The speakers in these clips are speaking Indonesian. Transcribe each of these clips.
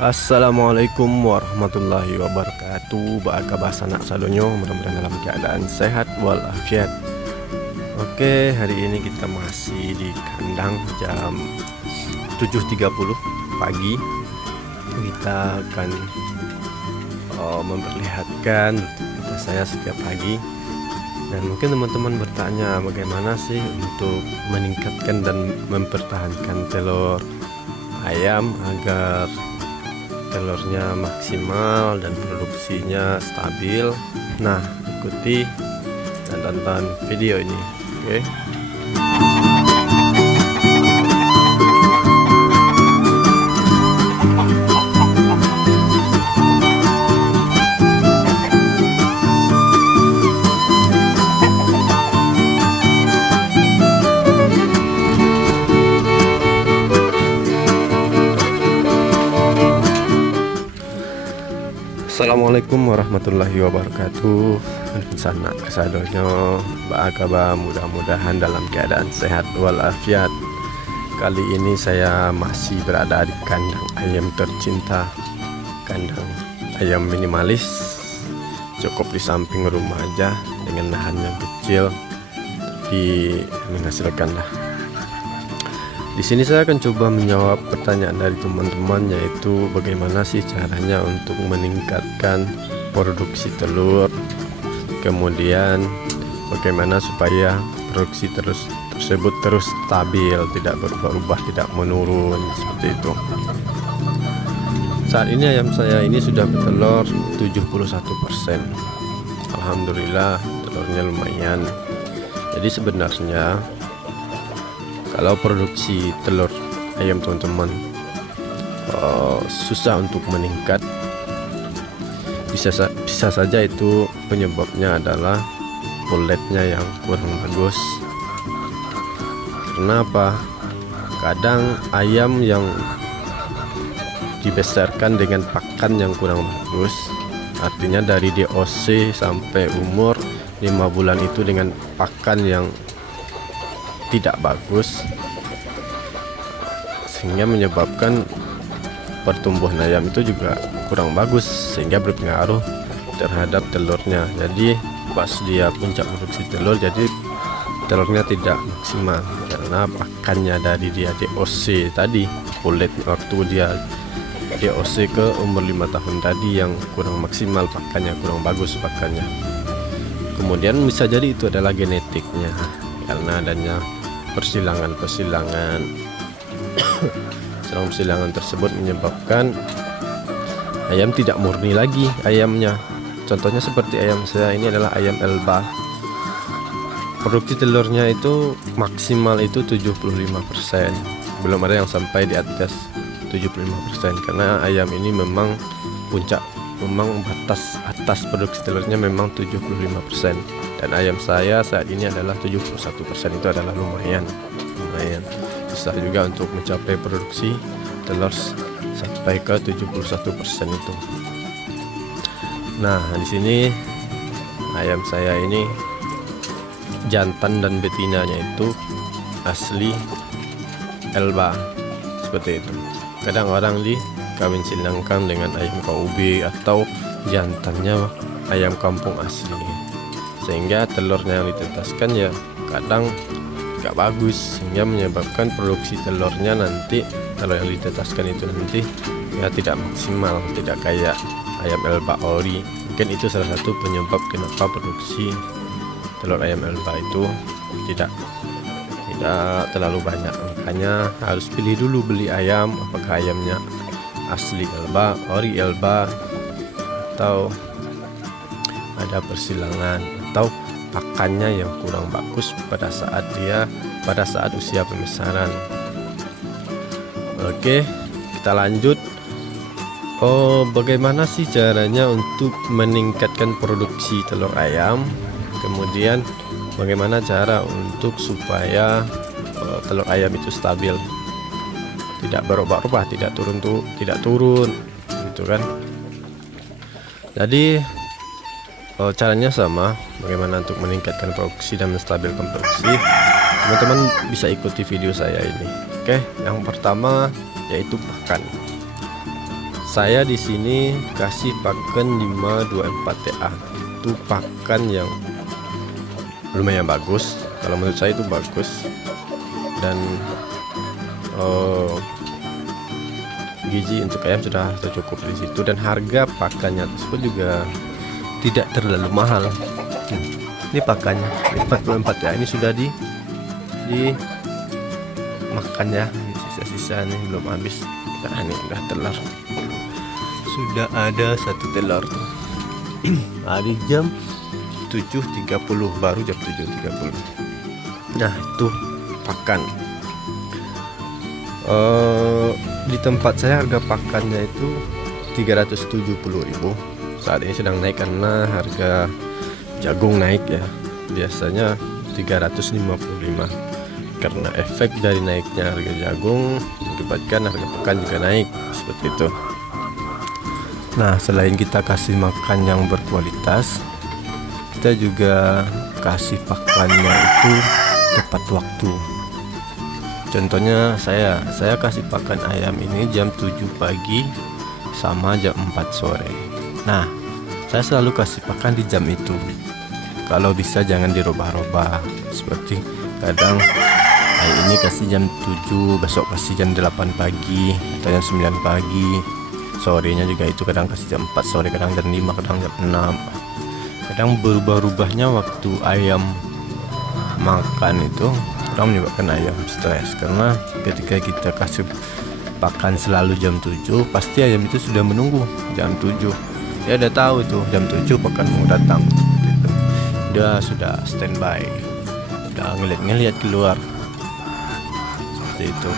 Assalamualaikum warahmatullahi wabarakatuh. Ba'aka bahasa nak salonyo, mudah-mudahan dalam keadaan sehat walafiat. Oke, hari ini kita masih di kandang jam 7.30 pagi. Kita akan memperlihatkan aktivitas saya setiap pagi. Dan mungkin teman-teman bertanya bagaimana sih untuk meningkatkan dan mempertahankan telur ayam agar telurnya maksimal dan produksinya stabil. Nah, ikuti dan tonton video ini. Oke. Assalamualaikum warahmatullahi wabarakatuh. Sanak kesadonyo, ba'akaba, mudah-mudahan dalam keadaan sehat walafiat. Kali ini saya masih berada di kandang ayam tercinta, kandang ayam minimalis, cukup di samping rumah aja dengan lahan yang kecil, tapi menghasilkan lah. Di sini saya akan coba menjawab pertanyaan dari teman-teman, yaitu bagaimana sih caranya untuk meningkatkan produksi telur, kemudian bagaimana supaya produksi tersebut terus stabil, tidak berubah-ubah, tidak menurun seperti itu. Saat ini ayam saya ini sudah bertelur 71%. Alhamdulillah, telurnya lumayan. Jadi sebenarnya kalau produksi telur ayam teman-teman susah untuk meningkat, bisa saja itu penyebabnya adalah kulitnya yang kurang bagus. Kenapa? Kadang ayam yang dibesarkan dengan pakan yang kurang bagus, artinya dari DOC sampai umur 5 bulan itu dengan pakan yang tidak bagus, sehingga menyebabkan pertumbuhan ayam itu juga kurang bagus, sehingga berpengaruh terhadap telurnya. Jadi pas dia puncak produksi telur, jadi telurnya tidak maksimal karena pakannya dari dia DOC tadi, kulit waktu dia DOC ke umur 5 tahun tadi yang kurang maksimal, pakannya kurang bagus pakannya. Kemudian bisa jadi itu adalah genetiknya, karena adanya persilangan persilangan tersebut menyebabkan ayam tidak murni lagi ayamnya. Contohnya seperti ayam saya ini adalah ayam Elba, produksi telurnya itu maksimal itu 75%, belum ada yang sampai di atas 75%, karena ayam ini memang batas atas produksi telurnya memang 75%. Dan ayam saya saat ini adalah 71%. Itu adalah lumayan susah juga untuk mencapai produksi telur sampai ke 71% itu. Nah, di sini ayam saya ini jantan dan betinanya itu asli Elba, seperti itu. Kadang orang dikawin silangkan dengan ayam KUB atau jantannya ayam kampung asli, sehingga telurnya yang ditetaskan ya kadang gak bagus, sehingga menyebabkan produksi telurnya nanti, kalau yang ditetaskan itu nanti ya tidak maksimal, tidak kayak ayam Elba ori. Mungkin itu salah satu penyebab kenapa produksi telur ayam Elba itu tidak terlalu banyak. Makanya harus pilih dulu beli ayam, apakah ayamnya asli Elba, ori Elba, atau ada persilangan, atau pakannya yang kurang bagus pada saat usia pembesaran. Oke, kita lanjut. Bagaimana sih caranya untuk meningkatkan produksi telur ayam, kemudian bagaimana cara untuk supaya telur ayam itu stabil, tidak berubah-ubah, tidak turun gitu kan. Jadi caranya sama, bagaimana untuk meningkatkan produksi dan menstabilkan produksi. Teman-teman bisa ikuti video saya ini. Oke, yang pertama yaitu pakan. Saya di sini kasih pakan 524 TA. Itu pakan yang lumayan bagus. Kalau menurut saya itu bagus. Dan gizi untuk ayam sudah tercukup di situ, dan harga pakannya tersebut juga tidak terlalu mahal. Ini pakannya 44 ya, ini sudah di makan ya, sisa-sisa nih belum habis. Nah, ini udah telur, sudah ada 1 telur tuh. Hari jam 7.30, baru jam 7.30. Nah, itu pakan. Di tempat saya harga pakannya itu 370.000. Saat ini sedang naik karena harga jagung naik ya. Biasanya 355. Karena efek dari naiknya harga jagung menyebabkan harga pakan juga naik seperti itu. Nah, selain kita kasih makan yang berkualitas, kita juga kasih pakannya itu tepat waktu. Contohnya saya kasih pakan ayam ini jam 7 pagi sama jam 4 sore. Nah, saya selalu kasih pakan di jam itu. Kalau bisa jangan dirubah-rubah. Seperti kadang hari ini kasih jam 7, besok kasih jam 8 pagi atau jam 9 pagi. Sorenya juga itu kadang kasih jam 4 sore, kadang jam 5, kadang jam 6. Kadang berubah-ubahnya waktu ayam makan itu menyebabkan ayam stres, karena ketika kita kasih pakan selalu jam 7, pasti ayam itu sudah menunggu jam 7. Dia udah tahu tuh jam 7 pakan mau datang gitu. Dia sudah standby, udah ngeliat keluar seperti itu.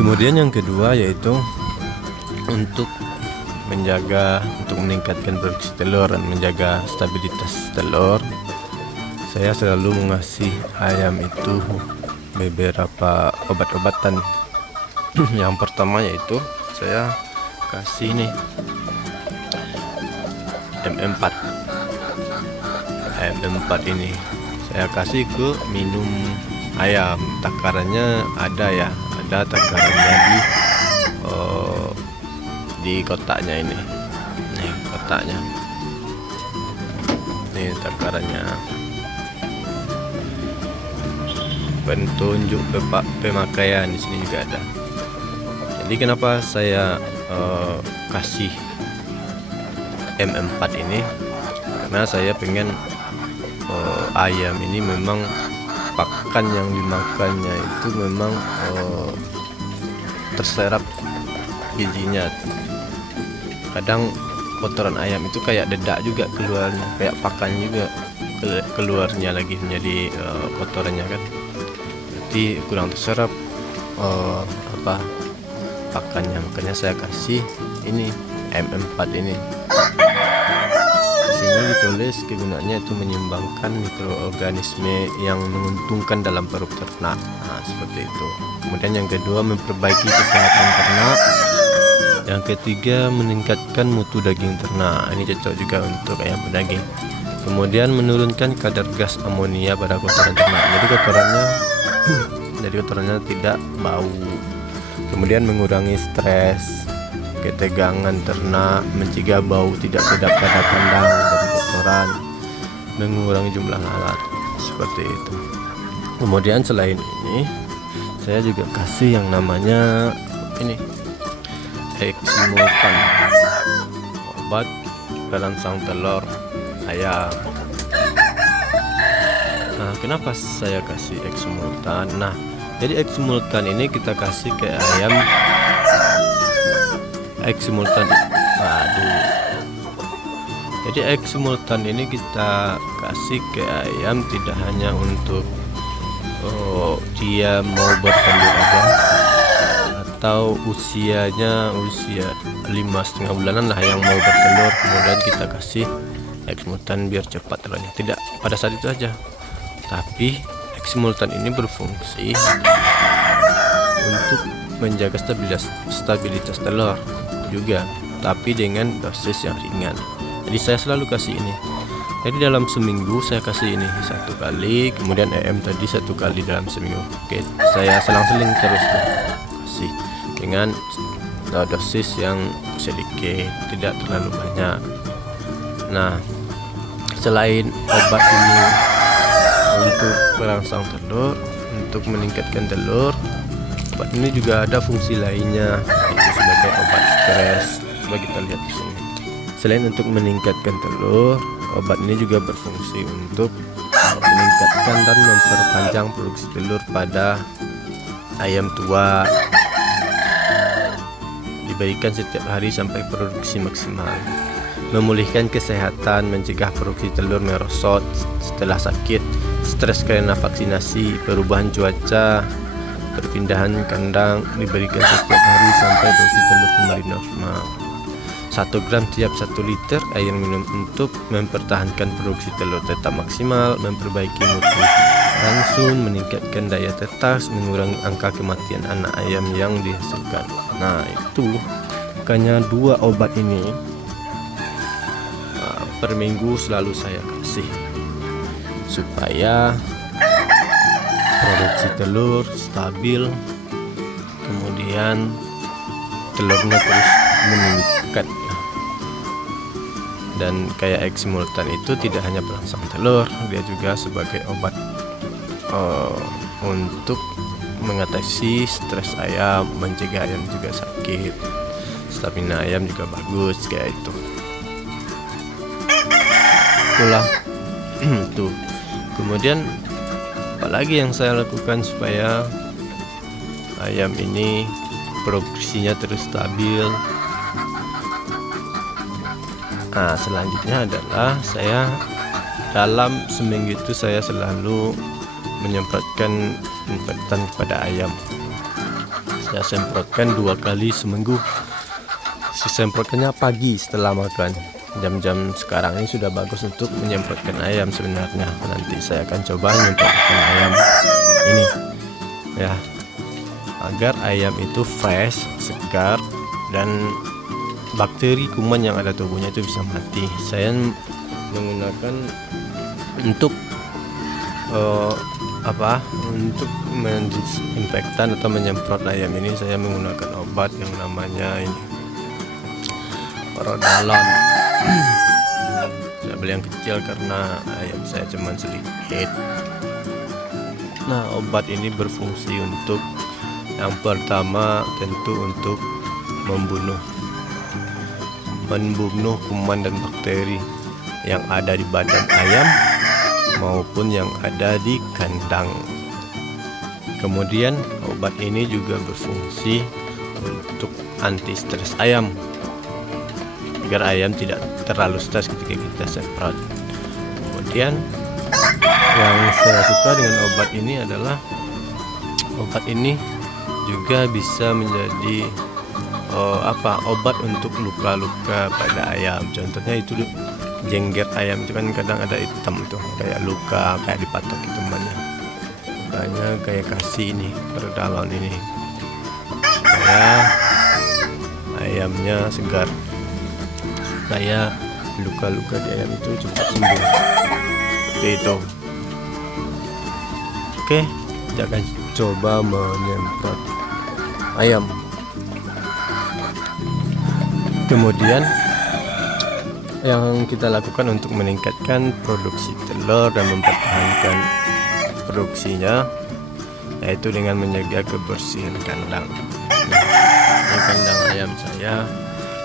Kemudian yang kedua yaitu untuk meningkatkan produksi telur dan menjaga stabilitas telur. Saya selalu mengasih ayam itu beberapa obat-obatan. Yang pertama yaitu saya kasih nih M4 ini saya kasih ke minum ayam. Takarannya ada ya, ada takarannya di kotaknya ini. Nih kotaknya, nih takarannya. Petunjuk pemakaian di sini juga ada. Jadi kenapa saya kasih M4 ini? Karena saya pengen ayam ini memang pakan yang dimakannya itu memang terserap gizinya. Kadang kotoran ayam itu kayak dedak juga keluarnya, kayak pakan juga keluarnya lagi menjadi kotorannya kan. Kurang terserap pakannya, makanya saya kasih ini M4 ini. Di sini ditulis kegunaannya itu menyumbangkan mikroorganisme yang menguntungkan dalam perut ternak. Nah, seperti itu. Kemudian yang kedua, memperbaiki kesehatan ternak. Yang ketiga, meningkatkan mutu daging ternak. Ini cocok juga untuk ayam pedaging. Kemudian menurunkan kadar gas amonia pada kotoran ternak. Jadi kotorannya tidak bau. Kemudian mengurangi stres, ketegangan ternak, mencegah bau tidak sedap pada kandang dari kotoran, mengurangi jumlah lalat, seperti itu. Kemudian selain ini, saya juga kasih yang namanya ini Eximultan, obat perangsang telur ayam. Nah, kenapa saya kasih Eximultan? Nah, jadi Eximultan ini kita kasih ke ayam. Eximultan, jadi Eximultan ini kita kasih ke ayam tidak hanya untuk dia mau bertelur aja, atau usia 5,5 bulanan lah yang mau bertelur, kemudian kita kasih Eximultan biar cepat telurnya. Tidak pada saat itu aja, tapi Eximultan ini berfungsi untuk menjaga stabilitas telur juga, tapi dengan dosis yang ringan. Jadi saya selalu kasih ini. Jadi dalam seminggu saya kasih ini 1 kali, kemudian EM tadi 1 kali dalam seminggu. Oke, saya selang-seling terus kasih dengan atau dosis yang sedikit, tidak terlalu banyak. Nah, selain obat ini untuk perangsang telur, untuk meningkatkan telur, obat ini juga ada fungsi lainnya, yaitu sebagai obat stres. Coba kita lihat di sini. Selain untuk meningkatkan telur, obat ini juga berfungsi untuk meningkatkan dan memperpanjang produksi telur pada ayam tua. Diberikan setiap hari sampai produksi maksimal. Memulihkan kesehatan, mencegah produksi telur merosot setelah sakit, stres karena vaksinasi, perubahan cuaca, perpindahan kandang. Diberikan setiap hari sampai produksi telur kembali normal. 1 gram tiap 1 liter air minum untuk mempertahankan produksi telur tetap maksimal, memperbaiki mutu rangsun, meningkatkan daya tetas, mengurangi angka kematian anak ayam yang dihasilkan. Nah, itu makanya 2 obat ini per minggu selalu saya kasih supaya produksi telur stabil, kemudian telurnya terus meningkat. Dan kayak Exmultan itu tidak hanya perangsang telur, dia juga sebagai obat untuk mengatasi stres ayam, mencegah ayam juga sakit, stamina ayam juga bagus kayak itu. Itulah tuh. Kemudian apalagi yang saya lakukan supaya ayam ini produksinya terus stabil. Nah, selanjutnya adalah saya dalam seminggu itu saya selalu menyemprotkan infektan kepada ayam. Saya semprotkan 2 kali seminggu. Semprotkannya pagi setelah makan. Jam-jam sekarang ini sudah bagus untuk menyemprotkan ayam sebenarnya. Nanti saya akan coba menyemprotkan ayam ini ya, agar ayam itu fresh, segar, dan bakteri kuman yang ada tubuhnya itu bisa mati. Saya menggunakan untuk untuk mendisinfektan atau menyemprot ayam ini, saya menggunakan obat yang namanya ini Rodalon. Saya beli yang kecil karena ayam saya cuma sedikit. Nah, obat ini berfungsi untuk yang pertama tentu untuk membunuh kuman dan bakteri yang ada di badan ayam maupun yang ada di kandang. Kemudian obat ini juga berfungsi untuk anti stres ayam, agar ayam tidak terlalu stres ketika kita semprot. Kemudian yang saya suka dengan obat ini adalah obat ini juga bisa menjadi obat untuk luka-luka pada ayam. Contohnya itu jengger ayam itu kan kadang ada hitam itu, kayak luka, kayak dipatok itu banyak. Makanya kayak kasih ini Rodalon ini supaya ayamnya segar, supaya luka-luka di ayam itu cepat sembuh. Seperti itu. Oke, kita akan coba menyemprot ayam. Kemudian yang kita lakukan untuk meningkatkan produksi telur dan mempertahankan produksinya, yaitu dengan menjaga kebersihan kandang. Ini kandang ayam saya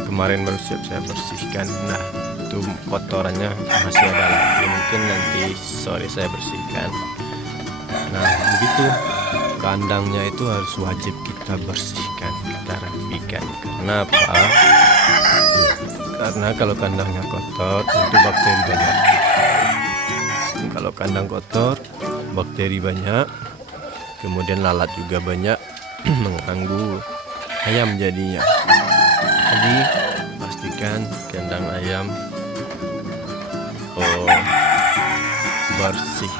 kemarin baru siap saya bersihkan. Nah, itu kotorannya masih ada lagi, mungkin nanti sore saya bersihkan. Nah, begitu, kandangnya itu harus wajib kita bersihkan, kita rapikan. Kenapa? Karena kalau kandangnya kotor itu bakteri banyak. Kalau kandang kotor, bakteri banyak, kemudian lalat juga banyak, mengganggu ayam jadinya. Jadi pastikan kandang ayam bersih.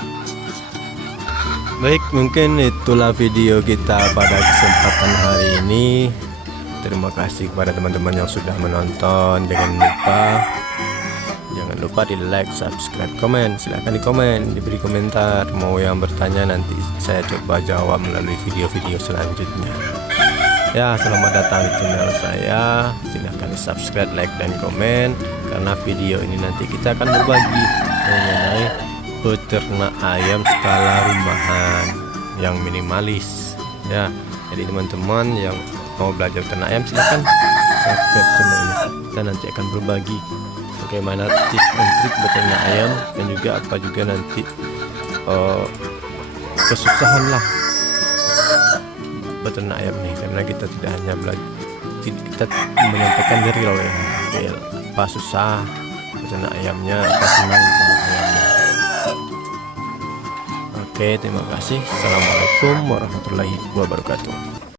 Baik, mungkin itulah video kita pada kesempatan hari ini. Terima kasih kepada teman-teman yang sudah menonton. Jangan lupa di like, subscribe, komen. Silahkan di komen, diberi komentar. Mau yang bertanya nanti saya coba jawab melalui video-video selanjutnya. Ya, selamat datang di channel saya. Silahkan di subscribe, like, dan komen, karena video ini nanti kita akan berbagi mengenai peternak ayam skala rumahan yang minimalis ya. Jadi teman-teman yang mau belajar ternak ayam silahkan subscribe channel ini. Kita nanti akan berbagi bagaimana tips dan trik beternak ayam, dan juga apa juga nanti kesusahan lah beternak ayam nih, karena kita tidak hanya belajar, kita menyampaikan real ya, real apa susah beternak ayamnya, apa senang beternak ayamnya. Oke, terima kasih. Assalamualaikum warahmatullahi wabarakatuh.